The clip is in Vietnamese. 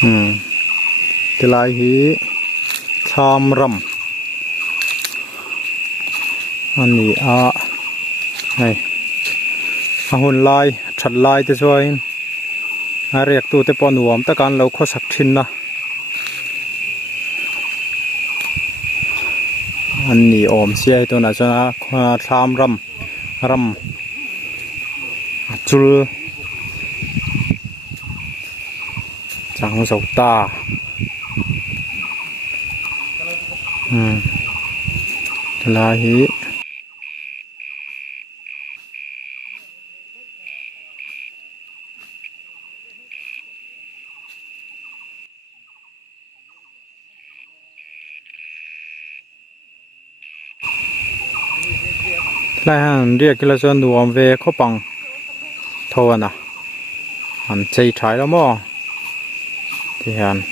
cái lai hí tham rầm anh nhỉ này hồn lai chặt lai thế rồi riêng tu te pon nuam ta kan lo kho sak thin na anh nhỉ om sia to na cha tham ram chul chẳng dầu ta là hí lại hàng riêng cái là dân nuông về khó bằng thôi à hắn chơi trái lắm mò thì hắn